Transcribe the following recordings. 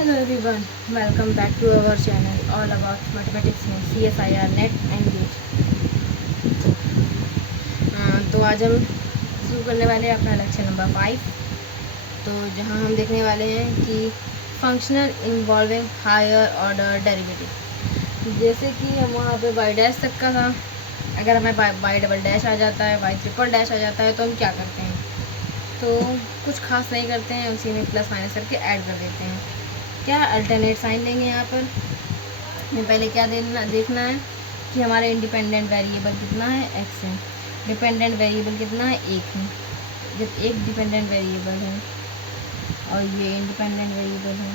Hello everyone, welcome back to our channel all about mathematics में CSIR NET and gate. तो आज हम शुरू करने वाले हैं अपना लेक्चर नंबर 5। तो जहाँ हम देखने वाले हैं कि functional involving higher order derivative. जैसे कि हम वहाँ पे वाई डैश तक का था, अगर हमें वाई डबल डैश आ जाता है, वाई ट्रिपल डैश आ जाता है तो हम क्या करते हैं? तो कुछ खास नहीं करते हैं, उसी में प्लस माइनस करके ऐड कर देते हैं। क्या अल्टरनेट साइन लेंगे यहाँ पर। हमें पहले क्या देखना है कि हमारा इंडिपेंडेंट वेरिएबल कितना है, एक्स है। डिपेंडेंट वेरिएबल कितना है, एक है। जब एक डिपेंडेंट वेरिएबल है और ये इंडिपेंडेंट वेरिएबल है,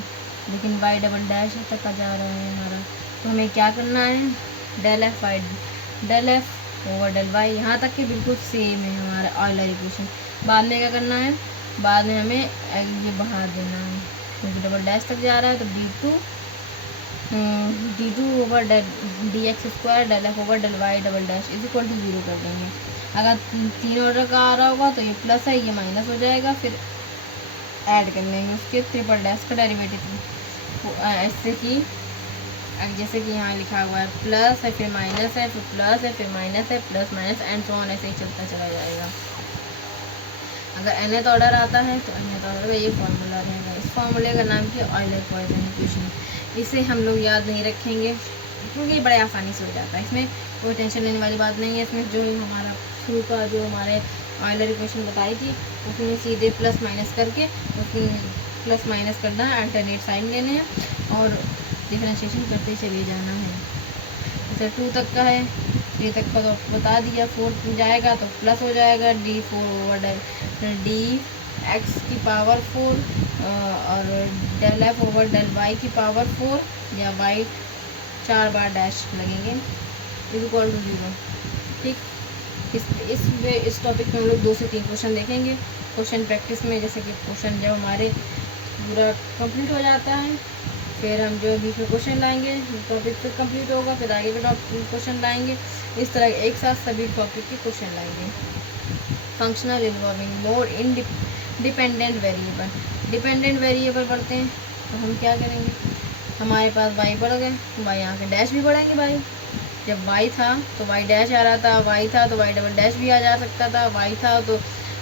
लेकिन वाई डबल डैश तक का जा रहा है हमारा, तो हमें क्या करना है, del f over del y, यहाँ तक कि बिल्कुल सेम है हमारा ऑयलर इक्वेशन। बाद में क्या करना है, बाद में हमें ये बढ़ा देना है, क्योंकि डबल डैश तक जा रहा है तो d two over d x square del f over del y double dash is equal to 0 कर देंगे। अगर 3 ऑर्डर का आ रहा होगा तो ये प्लस है, ये माइनस हो जाएगा, फिर ऐड कर लेंगे उसके ट्रिपल डैश का डेरिवेटिव। ऐसे कि जैसे कि यहाँ लिखा हुआ है प्लस है, फिर माइनस है, फिर प्लस है, फिर माइनस है, plus minus and so on, ऐसे ही चलता चला जाएगा। अगर nth ऑर्डर आता है तो nth ऑर्डर का ये फॉर्मूला रहेगा। इस फॉर्मूले का नाम क्या, ऑयलर पॉइसन इक्वेशन। इसे हम लोग याद नहीं रखेंगे क्योंकि ये बड़े आसानी से हो जाता है, इसमें कोई टेंशन लेने वाली बात नहीं है। इसमें जो हमारा शुरू का जो हमारे ऑयलर इक्वेशन बताई थी, उसमें सीधे प्लस माइनस करके उसमें प्लस माइनस करना है, अल्टरनेट साइन लेने हैं और डिफरेंशिएशन करते चले जाना है। जैसे 2 तक का है, 3 तक का तो बता दिया, 4 जाएगा तो प्लस हो जाएगा डी 4 ओवर डी एक्स की पावर 4 और del f over del y की पावर 4, या वाई 4 बार डैश लगेंगे इज इक्वल टू 0। ठीक, इस टॉपिक में हम लोग 2 से 3 क्वेश्चन देखेंगे। क्वेश्चन प्रैक्टिस में जैसे कि क्वेश्चन जब हमारे पूरा कंप्लीट हो जाता है, फिर हम जो बीच में क्वेश्चन लाएंगे, टॉपिक फिर कंप्लीट होगा, फिर आगे के क्वेश्चन लाएंगे। इस तरह एक साथ सभी टॉपिक के क्वेश्चन लाएंगे। फंक्शनल इन्वॉल्विंग मोर डिपेंडेंट वेरिएबल। डिपेंडेंट वेरिएबल पढ़ते हैं तो हम क्या करेंगे, हमारे पास वाई बढ़ गए, वाई यहाँ के डैश भी बढ़ेंगे। वाई जब वाई था तो वाई डैश आ रहा था, वाई था तो वाई डबल डैश भी आ जा सकता था, वाई था तो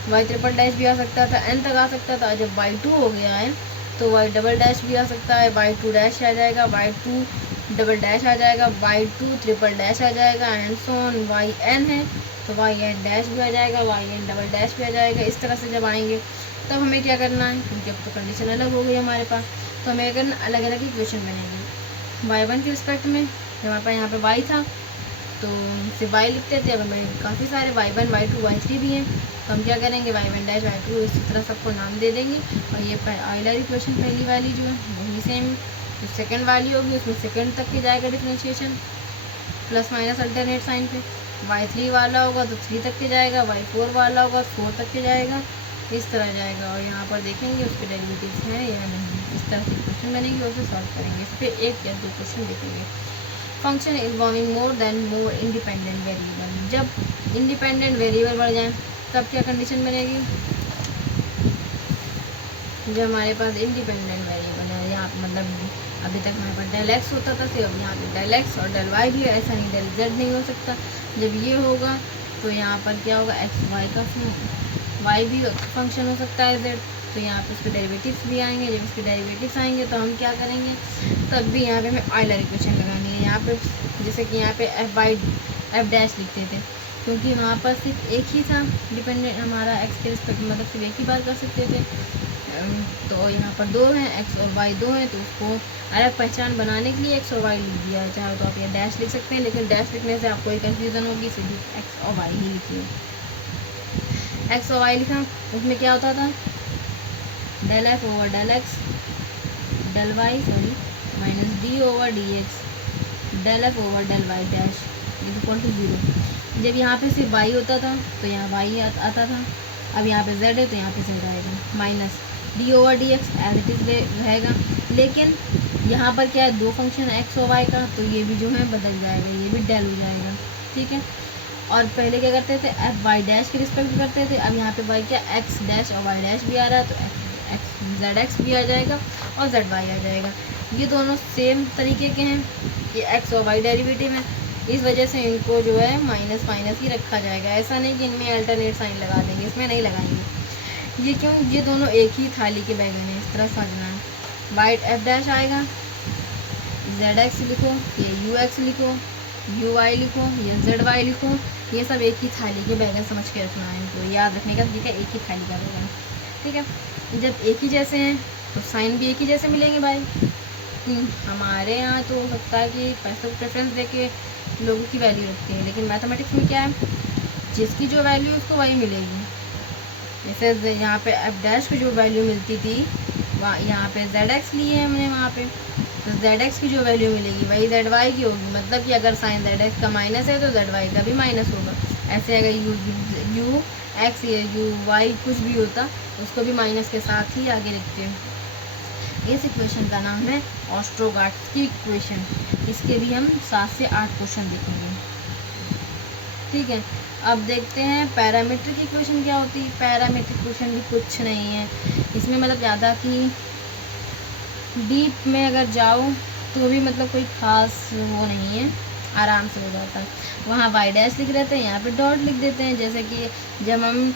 वाई ट्रिपल डैश भी आ सकता था, एन तक आ सकता था। जब वाई 2 हो गया है तो वाई डबल डैश भी आ सकता है, वाई 2 डैश आ जाएगा, वाई 2 डबल डैश आ जाएगा, वाई 2 ट्रिपल डैश आ जाएगा and so on. Y n है तो वाई एन डैश भी आ जाएगा, वाई एन डबल डैश भी आ जाएगा। इस तरह से जब आएंगे तब हमें क्या करना है, क्योंकि अब तो कंडीशन अलग हो गई हमारे पास, तो हमें अगर अलग अलग इक्वेशन बनेगी। वाई वन के रिस्पेक्ट में जब हमारे पास यहाँ पे वाई था तो सिर्फ वाई लिखते थे, अब हमें काफ़ी सारे y one y two y three भी हैं, तो हम क्या करेंगे, y one dash y two इसी तरह सबको नाम दे देंगे। और ये ऑयलर इक्वेशन पहली वाली जो है वही सेम, जो सेकंड वाली होगी उसमें सेकंड तक की जाएगा differentiation, plus minus alternate sign पे। वाई 3 वाला होगा तो 3 तक के जाएगा, वाई 4 वाला होगा तो 4 तक के जाएगा, इस तरह जाएगा। और यहाँ पर देखेंगे उसके डेरिवेटिव्स हैं या नहीं, इस तरह से क्वेश्चन बनेंगे, उसे सॉल्व करेंगे। इस पर 1 या 2 क्वेश्चन देखेंगे। Function involving more than more independent variable. जब इंडिपेंडेंट वेरिएबल बढ़ जाए तब क्या कंडीशन बनेगी, जब हमारे पास इंडिपेंडेंट वेरिएबल है, यहाँ मतलब अभी तक हमारे पास डेल एक्स होता था, सिर्फ यहाँ पे डेल एक्स और डेल वाई भी है, ऐसा नहीं डेल जेड नहीं हो सकता। जब ये होगा तो यहाँ पर क्या होगा, एक्स वाई का वाई भी फंक्शन हो सकता है जेड, तो यहाँ पे उसके डेरिवेटिव्स भी आएंगे। जब इसके डेरिवेटिव्स आएंगे तो हम क्या करेंगे, तब भी यहाँ पे हमें ऑयलर इक्वेशन लगानी है। यहाँ पे जैसे कि यहाँ पे एफ डैश लिखते थे, क्योंकि वहाँ पर सिर्फ एक ही था डिपेंडेंट हमारा एक्स के रिस्पेक्ट, मतलब सिर्फ एक ही बार कर सकते थे। तो यहाँ पर 2 हैं, एक्स और वाई 2 हैं, तो उसको अलग पहचान बनाने के लिए एक्स और वाई लिख दिया। चाहे तो आप ये डैश लिख सकते हैं, लेकिन डैश लिखने से आपको कन्फ्यूज़न होगी, सीधी एक्स और वाई ही लिखिए। एक्स और वाई लिखा, उसमें क्या होता था, del f over del x del y minus d over d x del f over del y dash is equal to 0। जब यहाँ पे सिर्फ वाई होता था तो यहाँ वाई आता था, अब यहाँ पे जेड है तो यहाँ पे जेड आएगा, minus d over d x as it is रहेगा। लेकिन यहाँ पर क्या है, 2 फंक्शन है एक्स और वाई का, तो ये भी जो है बदल जाएगा, ये भी डेल हो जाएगा। ठीक है, और पहले क्या करते थे, एफ वाई डैश के रिस्पेक्ट करते थे, अब यहाँ पे वाई क्या एक्स डैश और वाई डैश भी आ रहा है, तो एक्स जेड एक्स भी आ जाएगा और जेड वाई आ जाएगा। ये दोनों सेम तरीके के हैं, ये एक्स और वाई डेरिवेटिव हैं, इस वजह से इनको जो है माइनस माइनस ही रखा जाएगा। ऐसा नहीं कि इनमें अल्टरनेट साइन लगा देंगे, इसमें नहीं लगाएंगे। ये क्यों, ये दोनों एक ही थाली के बैगन हैं, इस तरह समझना है। वाइट एफ डैश आएगा, जेड एक्स लिखो, ये यू एक्स लिखो, यू वाई लिखो, ये जेड वाई लिखो, ये सब एक ही थाली के बैगन समझ के रखना है, तो याद रखने का तरीका एक ही थाली का बैगन। ठीक है, जब एक ही जैसे हैं तो साइन भी एक ही जैसे मिलेंगे भाई। हमारे यहाँ तो हो सकता है कि पैसे को प्रेफरेंस दे के लोगों की वैल्यू रखते हैं, लेकिन मैथमेटिक्स में क्या है, जिसकी जो वैल्यू उसको वही मिलेगी। जैसे यहाँ पे एफ डैश की जो वैल्यू मिलती थी, वहाँ यहाँ पे जेड एक्स लिए है हमने वहाँ पे, तो जेड एक्स की जो वैल्यू मिलेगी वही जेड वाई की होगी। मतलब कि अगर साइन जेड एक्स का माइनस है तो जेड वाई का भी माइनस होगा। ऐसे अगर यू एक्स या यू वाई कुछ भी होता उसको भी माइनस के साथ ही आगे लिखते हैं। इस इक्वेशन का नाम है ऑस्ट्रोगार्थ की इक्वेशन। इसके भी हम 7 से 8 क्वेश्चन देखेंगे। ठीक है, अब देखते हैं पैरामीट्रिक इक्वेशन क्या होती है। पैरामीट्रिक इक्वेशन भी कुछ नहीं है, इसमें मतलब ज़्यादा कि डीप में अगर जाओ तो भी मतलब कोई ख़ास वो नहीं है, आराम से हो जाता है। वहाँ वाई डैश लिख देते हैं, यहाँ पे डॉट लिख देते हैं। जैसे कि जब हम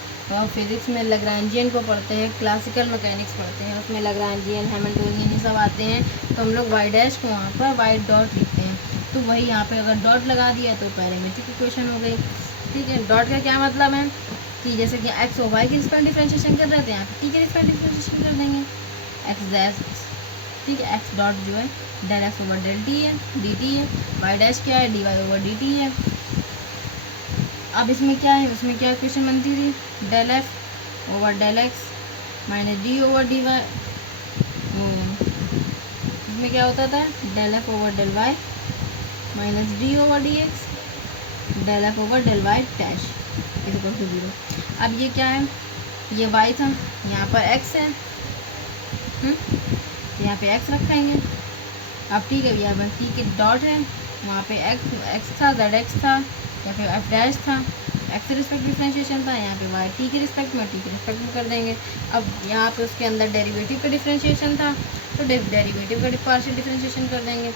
फिज़िक्स में लैग्रांजियन को पढ़ते हैं, क्लासिकल मैकेनिक्स पढ़ते हैं, उसमें लैग्रांजियन हैमिल्टोनियन ये सब आते हैं, तो हम लोग वाई डैश को वहाँ पर वाई डॉट लिखते हैं। तो वही यहाँ पे अगर डॉट लगा दिया तो पैरामीट्रिक इक्वेशन हो गई। ठीक है, डॉट का क्या मतलब है कि जैसे कि एक्स और वाई के रिस्पेक्ट डिफ्रेंशिएशन कर रहे थे, यहाँ पे टी के रिस्पेक्ट डिफ्रेंशिएशन कर देंगे, एक्स डैश। ठीक है, एक्स डॉट जो है del x over del t है, डी टी है, वाई डैश क्या है, d y over d t है। अब इसमें क्या है, उसमें क्या इक्वेशन बनती थी, del f over del x minus d over d y. इसमें क्या होता था, del f over del y minus d over d x, del f over del y dash is equal to 0। अब ये क्या है, ये वाई था, यहाँ पर एक्स है, यहाँ पे एक्स रखेंगे। अब ठीक है, यहाँ पर टी के डॉट है, वहाँ पे एक्स था, जेड एक्स था, या फिर एफ डैश था, एक्स के रिस्पेक्ट डिफ्रेंशिएशन था, यहाँ पे वाई टी के रिस्पेक्ट में, टी के रिस्पेक्ट में कर देंगे। अब यहाँ पे उसके अंदर डेरिवेटिव का डिफ्रेंशिएशन था, तो डेरिवेटिव का पार्शियल डिफ्रेंशिएशन कर देंगे।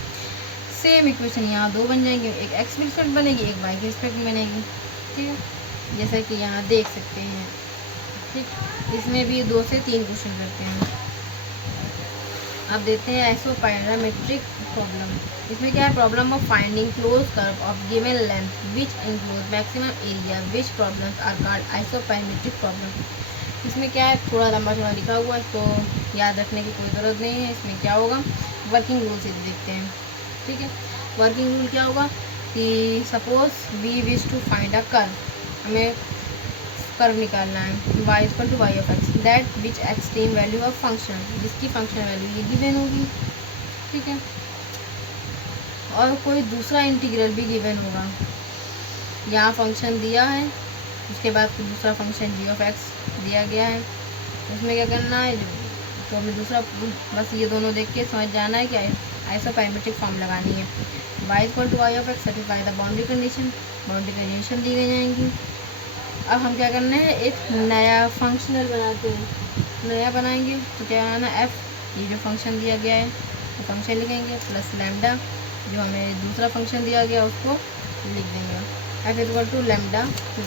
सेम इक्वेशन यहाँ दो बन जाएंगे, एक एक्स के रिस्पेक्ट बनेगी, एक वाई के रिस्पेक्ट में बनेगी। ठीक है, जैसा कि यहाँ देख सकते हैं। ठीक, इसमें भी 2 से 3 क्वेश्चन करते हैं। अब देखते हैं आइसो पैरामीट्रिक प्रॉब्लम। इसमें क्या है, problem of finding close curve of given length which include maximum area which problems are called isoperimetric problem. इसमें क्या है, थोड़ा लंबा थोड़ा लिखा हुआ है, तो याद रखने की कोई ज़रूरत नहीं है। इसमें क्या होगा, वर्किंग रूल से देखते हैं। ठीक है, वर्किंग रूल क्या होगा कि suppose we wish to find a curve, हमें कर्व निकालना है, y equal to Y of x that which extreme value of function, जिसकी फंक्शन वैल्यू ये गिवन होगी। ठीक है, और कोई दूसरा इंटीग्रल भी गिवन होगा। यहाँ फंक्शन दिया है, उसके बाद फिर दूसरा फंक्शन जी ऑफ एक्स दिया गया है, उसमें क्या करना है, तो हमें दूसरा बस ये दोनों देख के समझ जाना है कि आइसो पैरामीट्रिक फॉर्म लगानी है। y equal to Y of X satisfy the boundary condition, boundary condition दी गई जाएंगी। अब हम क्या करना है, एक नया फंक्शनल बनाते हैं, नया बनाएंगे तो क्या बनाना है, एफ ये जो फंक्शन दिया गया है तो फंक्शन लिखेंगे प्लस लैम्डा जो हमें दूसरा फंक्शन दिया गया उसको लिख देंगे, f equal to lambda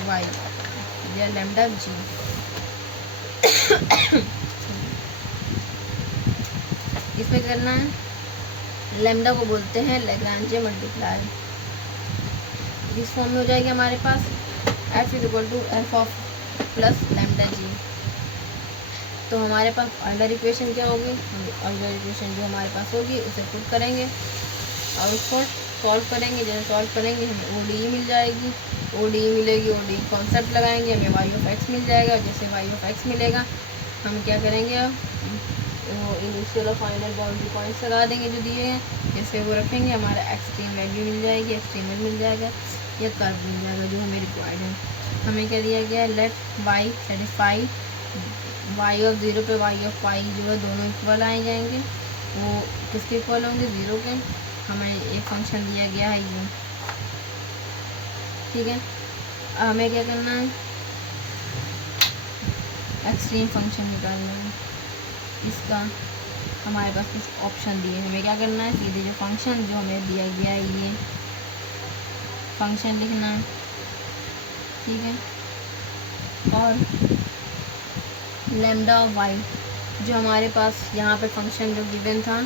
y या लैम्डा जी। इसमें करना है, लैम्डा को बोलते हैं लैग्रांजे मल्टीप्लाई। इस फॉर्म में हो जाएगी हमारे पास F is equal to F of plus lambda G. तो हमारे पास ऑर्डर इक्वेशन क्या होगी, ऑर्डर इक्वेशन जो हमारे पास होगी उसे पुट करेंगे और उसको सॉल्व करेंगे। जैसे सॉल्व करेंगे हमें ओडी मिल जाएगी, ओडी मिलेगी, ओडी कॉन्सेप्ट लगाएंगे, हमें वाई ऑफ एक्स मिल जाएगा। जैसे वाई ऑफ एक्स मिलेगा हम क्या करेंगे, अब वो इनिशियल और फाइनल बाउंड्री पॉइंट्स लगा देंगे जो दिए हैं, जैसे वो रखेंगे हमारा एक्सट्रीम वैल्यू मिल जाएगी, एक्सट्रीमल मिल जाएगा या कर्व मिल जाएगा जो हमें रिक्वायर्ड है। हमें क्या दिया गया है, let y satisfy y of 0 पे वाई ऑफ वाई जो है दोनों इक्वल आए जाएंगे, वो किसके इक्वल होंगे, 0 के। हमें एक फंक्शन दिया गया है ये। ठीक है, हमें क्या करना है, एक्सट्रीम फंक्शन निकालना है इसका, हमारे पास कुछ ऑप्शन दिए, हमें क्या करना है, सीधे जो फंक्शन जो हमें दिया गया है ये फंक्शन लिखना है, ठीक है। और लैम्डा ऑफ वाई जो हमारे पास यहाँ पे फंक्शन जो गिवन था,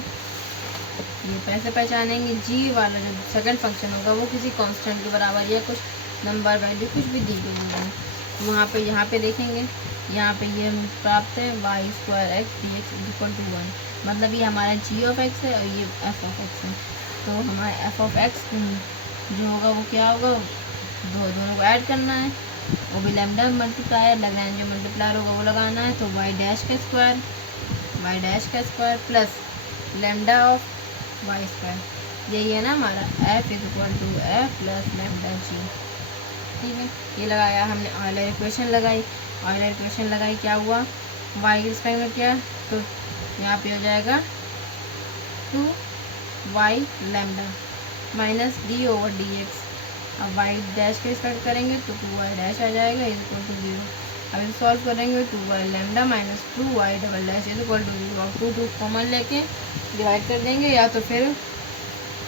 ये पैसे पहचानेंगे जी वाला जो सेकंड फंक्शन होगा वो किसी कांस्टेंट के बराबर या कुछ नंबर वैल्यू कुछ भी दी गई होगी, वहाँ पे यहाँ पे देखेंगे, यहाँ पे ये प्राप्त है y square x d x equal to 1, मतलब ये हमारा जी ऑफ एक्स है और ये एफ ऑफ एक्स है। तो हमारा एफ ऑफ एक्स जो होगा वो क्या होगा, दोनों को ऐड करना है, वो भी लैम्डा मल्टीप्लायर लैग्रेंज जो मल्टीप्लायर होगा वो लगाना है, तो वाई डैश का square plus lambda of Y square, यही है ना हमारा F is equal to F plus lambda G, ठीक है। ये लगाया हमने, ऑयलर इक्वेशन लगाई, क्या हुआ, वाई के रिस्पेक्ट में क्या, तो यहाँ पे हो जाएगा 2 y lambda minus d over d x, अब वाई डैश के रिस्पेक्ट करेंगे तो 2 वाई डैश आ जाएगा इज इक्वल टू 0, अब इसे सॉल्व करेंगे 2 y lambda minus 2 y double dash is equal to 0, और 2 कॉमन लेके डिवाइड कर देंगे, या तो फिर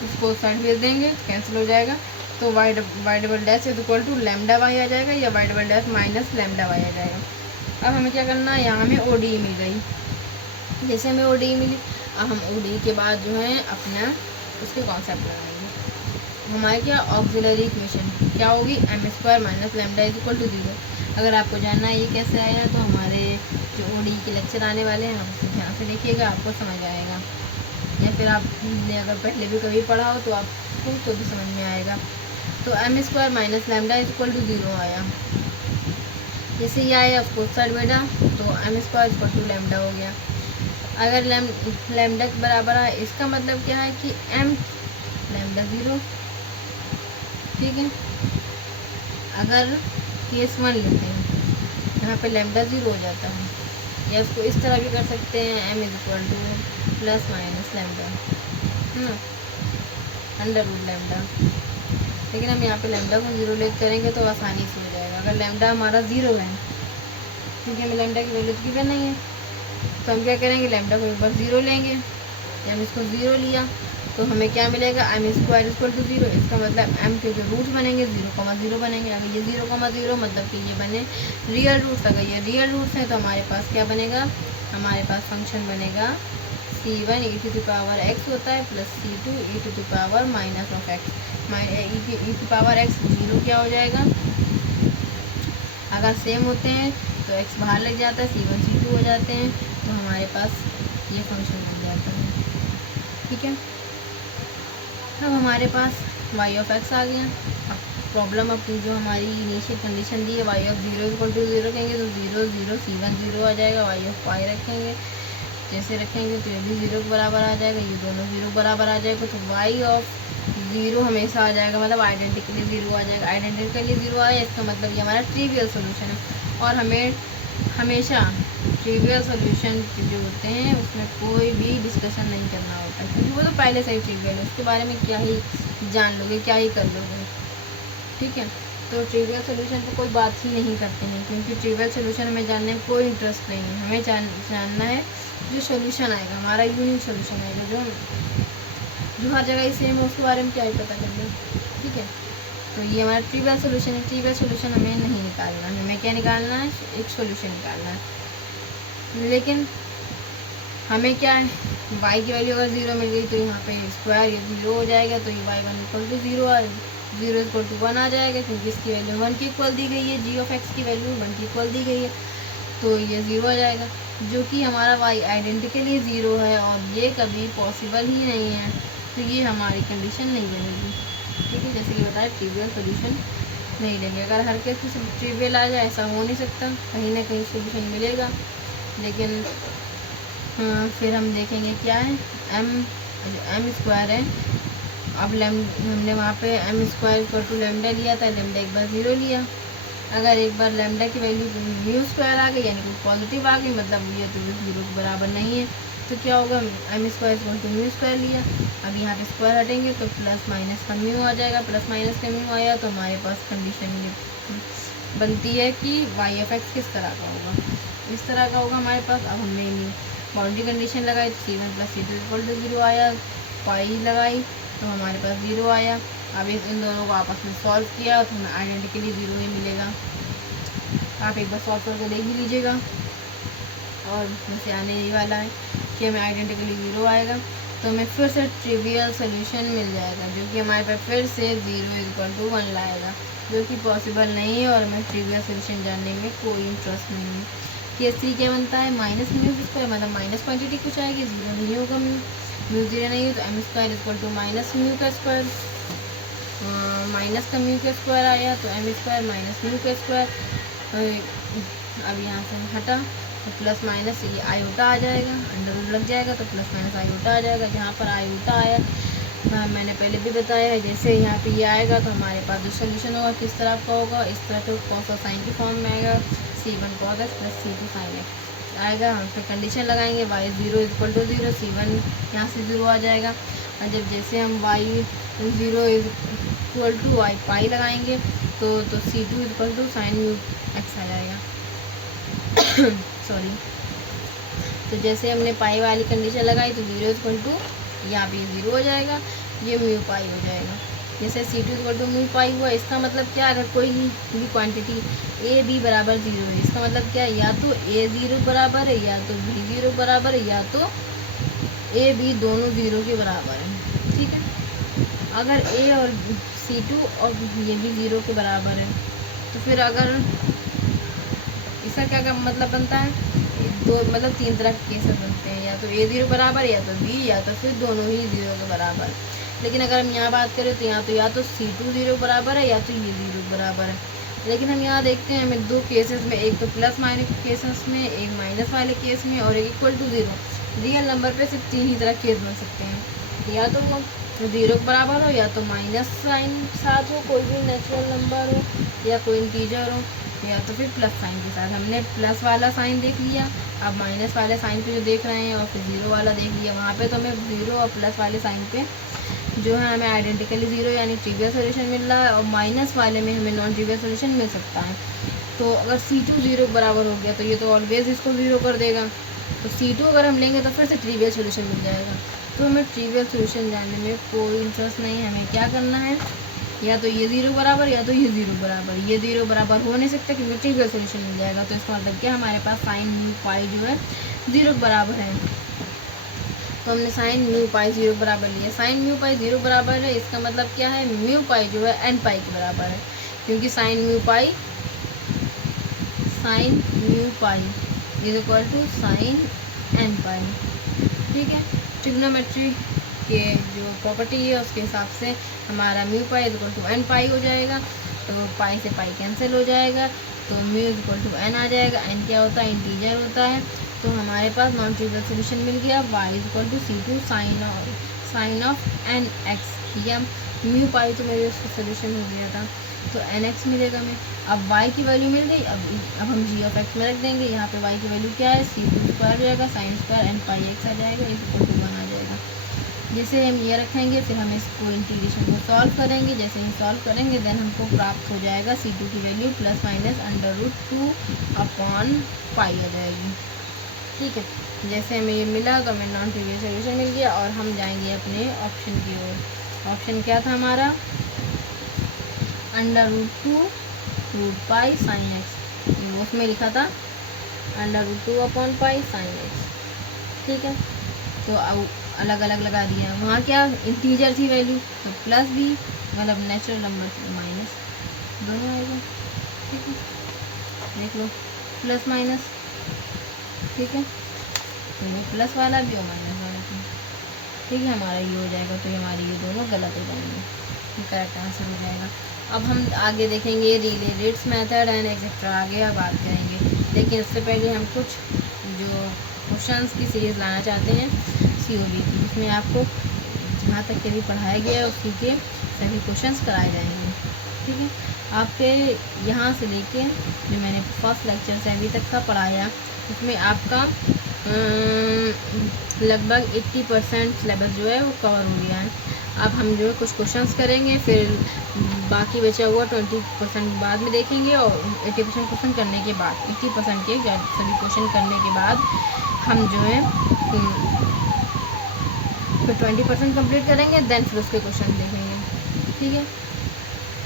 उसको साइड भेज देंगे कैंसिल हो जाएगा, तो Y double dash is equal to lambda Y आ जाएगा, या Y double dash minus lambda Y आ जाएगा। अब हमें क्या करना है, यहाँ हमें ओ डी मिल गई, जैसे हमें ओ डी मिली, अब हम ओ डी के बाद जो है अपना उसके कॉन्सेप्ट लगाएंगे, हमारे क्या ऑक्सिलरी इक्वेशन क्या होगी, m square minus lambda is equal to 0। अगर आपको जानना है ये कैसे आया तो हमारे जो ओ डी के लेक्चर आने वाले हैं आप उसको ध्यान से देखिएगा, आपको समझ आएगा, या फिर आपने अगर पहले भी कभी पढ़ा हो तो आपको तो भी समझ में आएगा। तो m square minus lambda is equal to 0 आया, जैसे ये आया उसको साइड बैठा तो m square equal to lambda हो गया। अगर लैम्डा के बराबर है इसका मतलब क्या है कि एम लैम्डा 0, ठीक है। अगर केस 1 लेते हैं यहाँ पे लैम्डा 0 हो जाता है, या इसको इस तरह भी कर सकते हैं m is equal to plus minus lambda, है ना, अंडर रूट लैम्डा, लेकिन हम यहाँ पे लैम्डा को 0 ले करेंगे तो आसानी से हो जाएगा। अगर लैम्डा हमारा 0 है, क्योंकि हमें लैम्डा की वैल्यू गिवन नहीं है, तो हम क्या करेंगे, लैम्डा को एक बार 0 लेंगे, जब हम इसको 0 लिया तो हमें क्या मिलेगा, एम स्क्वायर इक्वल टू 0, इसका मतलब एम के जो रूट्स बनेंगे 0,0 बनेंगे, अगर ये 0,0 मतलब कि ये बने रियल रूट्स, अगर ये रियल रूट्स हैं तो हमारे पास क्या बनेगा, हमारे पास फंक्शन बनेगा c1 e to the power x होता है plus c2 e to the power minus of x, e to power x 0 क्या हो जाएगा, अगर सेम होते हैं तो x बाहर लग जाता है, c1 c2 हो जाते हैं, तो हमारे पास ये फंक्शन बन जाता है, ठीक है। अब हमारे पास y ऑफ x आ गया, अब प्रॉब्लम अपनी जो हमारी इनिशियल कंडीशन दी है y ऑफ 0 इक्वल टू 0 कहेंगे तो 0 0 c1 0 आ जाएगा, y ऑफ y रखेंगे, जैसे रखेंगे तो ये भी 0 के बराबर आ जाएगा, ये दोनों 0 के बराबर आ जाएगा, तो y ऑफ 0 हमेशा आ जाएगा, मतलब आइडेंटिकली 0 आ जाएगा, आइडेंटिकली 0 आया इसका मतलब ये हमारा ट्रिवियल सोल्यूशन है, और हमें हमेशा ट्रिवियल सोल्यूशन जो होते हैं उसमें कोई भी डिस्कशन नहीं करना होता, क्योंकि वो तो पहले से ही ट्रिवियल है, उसके बारे में क्या ही जान लोगे, क्या ही कर लोगे, ठीक है। तो ट्रिवियल सोल्यूशन पर कोई बात ही नहीं करते हैं, क्योंकि ट्रिवियल सोल्यूशन में जानने में कोई इंटरेस्ट नहीं है, हमें जानना है जो सोल्यूशन आएगा, हमारा यूनिक सोल्यूशन आएगा, जो हर जगह ही सेम है उसके बारे में क्या ही पता करना, ठीक है। तो ये हमारा ट्रिवियल सोल्यूशन है, ट्रिवियल सोल्यूशन हमें नहीं निकालना है, हमें क्या निकालना है, एक सोल्यूशन निकालना है, लेकिन हमें क्या है, y की वैल्यू अगर 0 मिल गई तो यहाँ पे स्क्वायर ये 0 हो जाएगा, तो ये y1 equal to 0 equal to 1 आ जाएगा, क्योंकि इसकी वैल्यू 1 की इक्वल दी गई है, g ऑफ x की वैल्यू 1 की इक्वल दी गई है, तो ये 0 आ जाएगा, जो कि हमारा y आइडेंटिकली 0 है और ये कभी पॉसिबल ही नहीं है, तो ये हमारी कंडीशन नहीं बनेगी, ठीक है। जैसे कि बताया ट्रिवियल सोल्यूशन नहीं लेंगे, अगर हर केस में ट्रिवियल आ जाए ऐसा हो नहीं सकता, कहीं ना कहीं सोल्यूशन मिलेगा, लेकिन फिर हम देखेंगे क्या है, एम स्क्वायर है, अब हमने वहाँ पे m square equal to lambda लिया था, लैम्डा एक बार 0 लिया, अगर एक बार लैम्डा की वैल्यू म्यू स्क्वायर आ गई यानी कि पॉजिटिव आ गई, मतलब ये तो 0 के बराबर नहीं है, तो क्या होगा, m square equal to mu square लिया, अब यहाँ पे स्क्वायर हटेंगे तो प्लस माइनस का म्यू आ जाएगा, प्लस माइनस का म्यू आया तो हमारे पास कंडीशन ये बनती है कि वाई एफ एक्स किस तरह का होगा, इस तरह का होगा हमारे पास। अब हमें बाउंड्री कंडीशन लगाई तो C1 + C2 = 0 आया, पाई लगाई तो हमारे पास 0 आया। अब इन दोनों को आपस में सॉल्व किया तो हमें आइडेंटिकली 0 ही मिलेगा। आप एक बार सॉल्व करके देख ही लीजिएगा और वैसे आने ही वाला है कि हमें आइडेंटिकली 0 आएगा, तो हमें फिर से ट्रिवियल सोल्यूशन मिल जाएगा जो कि हमारे पास फिर से 0 = 1 लाएगा, जो कि पॉसिबल नहीं है और हमें ट्रिवियल सोल्यूशन जानने में कोई इंटरेस्ट नहीं है। केस 3 क्या बनता है, माइनस म्यू स्क्वायर, मतलब माइनस क्वान्टिटी कुछ आएगी, 0 नहीं होगा, म्यू 0 नहीं है तो m² = माइनस म्यू का स्क्वायर, माइनस का म्यू का स्क्वायर आया तो m² माइनस म्यू का स्क्वायर। अब यहाँ से हटा तो प्लस माइनस ये आयोटा आ जाएगा, अंडर रूट लग जाएगा तो प्लस माइनस आयोटा आ जाएगा। जहाँ पर आयोटा आया मैंने पहले भी बताया है, जैसे यहाँ पे ये आएगा तो हमारे पास जो सोल्यूशन होगा किस तरह का होगा, इस तरह के कॉस और साइन के फॉर्म में आएगा, C1 cos x + C2 sin x आएगा। हम फिर कंडीशन लगाएंगे y 0 = 0, C1 यहाँ से 0 आ जाएगा। और जब जैसे हम y 0 = y पाई लगाएंगे तो C2 = sin x आ जाएगा। सॉरी, तो जैसे हमने पाई वाली कंडीशन लगाई तो 0 = यहाँ पे 0 हो जाएगा, ये म्यू पाई हो जाएगा। जैसे C2 = म्यू पाई हुआ, इसका मतलब क्या, अगर कोई भी क्वांटिटी a b बराबर 0 है, इसका मतलब क्या है, या तो a 0 बराबर है, या तो b 0 बराबर है, या तो a b दोनों 0 के बराबर है। ठीक है, अगर a और C2 और ये भी 0 के बराबर है तो फिर अगर इसका क्या मतलब बनता है, दो मतलब 3 तरह के केसेस बनते हैं, या तो a 0 बराबर, या तो b, या तो फिर दोनों ही 0 के बराबर। लेकिन अगर हम यहाँ बात करें तो या तो C2 0 बराबर है, या तो ये 0 बराबर है। लेकिन हम यहाँ देखते हैं हमें 2 केसेस में, एक तो प्लस माइनस केसेस में, एक माइनस वाले केस में और एक = 0। रियल नंबर पे सिर्फ 3 ही तरह केस बन सकते हैं, या तो वो 0 के बराबर हो, या तो माइनस साइन साथ हो, कोई भी नेचुरल नंबर हो, या कोई इंटीजर हो, या तो फिर प्लस साइन के साथ। हमने प्लस वाला साइन देख लिया, अब माइनस वाले साइन पे जो देख रहे हैं, और फिर 0 वाला देख लिया। वहाँ पे तो हमें 0 और प्लस वाले साइन पे जो है हमें आइडेंटिकली 0 यानी ट्रिवियल सोल्यूशन मिल रहा है, और माइनस वाले में हमें नॉन ट्रिवियल सोल्यूशन मिल सकता है। तो अगर C2 0 बराबर हो गया तो ये तो ऑलवेज इसको 0 कर देगा, तो C2 अगर हम लेंगे तो फिर से ट्रिवियल सोल्यूशन मिल जाएगा। तो हमें ट्रिवियल सोल्यूशन जानने में कोई इंटरेस्ट नहीं है, हमें क्या करना है, या तो ये 0 बराबर, या तो ये 0 बराबर। ये 0 बराबर हो नहीं सकता क्योंकि ट्रिवियल सोल्यूशन मिल जाएगा, तो इसका मतलब क्या, हमारे पास साइन म्यू पाई जो है 0 के बराबर है। तो हमने साइन म्यू पाई 0 बराबर लिया, साइन म्यू पाई 0 बराबर है, इसका मतलब क्या है, म्यू पाई जो है n पाई के बराबर है, क्योंकि साइन म्यू पाई = साइन n पाई। ठीक है, ट्रिग्नोमेट्री के जो प्रॉपर्टी है उसके हिसाब से हमारा म्यू पाई = n पाई हो जाएगा, तो पाई से पाई कैंसिल हो जाएगा, तो म्यू = n आ जाएगा। n क्या होता है, इंटीजर होता है। तो हमारे पास नॉन ट्रिवियल सोल्यूशन मिल गया, y = C2 sin of nx। ठीक है, म्यू पाई तो मेरे उसका सोल्यूशन हो गया था, तो nx मिलेगा हमें। अब y की वैल्यू मिल गई, अब हम g में रख देंगे। यहाँ पे y की वैल्यू क्या है, C2 स्क्वायर हो जाएगा, साइन स्क्वायर n पाई x आ जाएगा, = 1 आ जाएगा। जैसे हम ये रखेंगे फिर हम इसको इंटीग्रेशन को सॉल्व करेंगे, जैसे ही सॉल्व करेंगे देन हमको प्राप्त हो जाएगा C2 की वैल्यू ±√2/π आ जाएगी। ठीक है, जैसे हमें ये मिला तो हमें नॉन ट्रिवियल सोल्यूशन मिल गया, और हम जाएंगे अपने ऑप्शन की ओर। ऑप्शन क्या था हमारा, √2/π sin x, ये उसमें लिखा था √2/π sin x। ठीक है, तो अलग अलग लगा दिया। वहाँ क्या इंटीजर थी वैल्यू, तो प्लस भी मतलब नेचुरल नंबर थी, माइनस दोनों आएगा। ठीक है, देख लो प्लस माइनस। ठीक है, तो ये प्लस वाला भी और माइनस वाला भी। ठीक है, हमारा ये हो जाएगा, तो हमारे ये दोनों गलत हो जाएंगे, ये करेक्ट आंसर हो जाएगा। अब हम आगे देखेंगे रिलेटेड्स मेथड एंड एक्सेट्रा, आगे अब बात करेंगे। लेकिन उससे पहले हम कुछ जो क्वेश्चंस की सीरीज़ लाना चाहते हैं COB की, जिसमें आपको जहाँ तक के भी पढ़ाया गया है उसी के सभी क्वेश्चंस कराए जाएंगे। ठीक है, आपके यहाँ से लेके जो मैंने फर्स्ट लेक्चर से अभी तक का पढ़ाया उसमें आपका लगभग 80% सिलेबस जो है वो कवर हो गया है। अब हम जो है कुछ क्वेश्चंस करेंगे, फिर बाकी बचा हुआ 20% बाद में देखेंगे, और 80% क्वेश्चन करने के बाद 80% के सभी क्वेश्चन करने के बाद हम जो है फिर 20% कंप्लीट करेंगे, देन फिर उसके क्वेश्चन देखेंगे। ठीक है,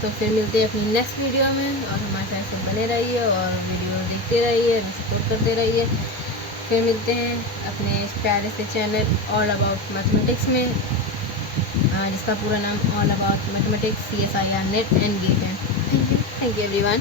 तो फिर मिलते हैं अपनी नेक्स्ट वीडियो में, और हमारे साथ सब बने रहिए और वीडियो देखते रहिए, सपोर्ट करते रहिए। फिर मिलते हैं अपने इस प्यारे से चैनल ऑल अबाउट मैथमेटिक्स में, जिसका पूरा नाम all about mathematics CSIR NET and GATE है। Thank you everyone.